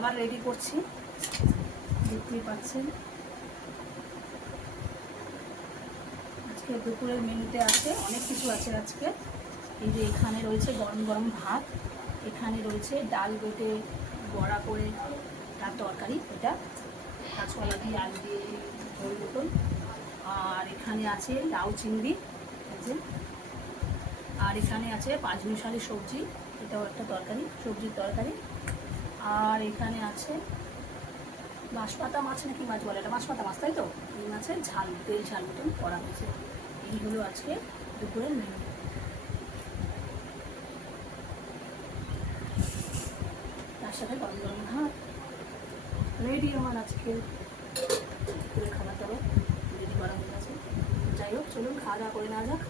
খাবার রেডি করছি, দেখতেই পাচ্ছেন। আজকে দুপুরের মেনুতে আছে অনেক কিছু আছে আজকে। এই যে এখানে রয়েছে গরম গরম ভাত, এখানে রয়েছে ডাল বেটে বড়া করে তার তরকারি, এটা কাঁচকলা দিয়ে আলু দিয়ে ঝোল মতন। আর এখানে আছে লাউ চিংড়ি, আর এখানে আছে পাঁচমিশালি সবজি, এটাও একটা তরকারি, সবজির তরকারি। আর এখানে আছে বাঁশপাতা মাছ নাকি মাছ বলে, এটা বাঁশপাতা মাছ, তাই তো? এই মাছের ঝাল, তেল ঝাল মতন করা হয়েছে। এই হলো আজকে দুপুরের মেনু। তার সাথে গরম গরম ভাত রেডি আমার আজকে দুপুরে খাবার দাবার রেডি করা হয়ে গেছে। যাই হোক, চলুন খাওয়া দাওয়া করে নেওয়া যাক।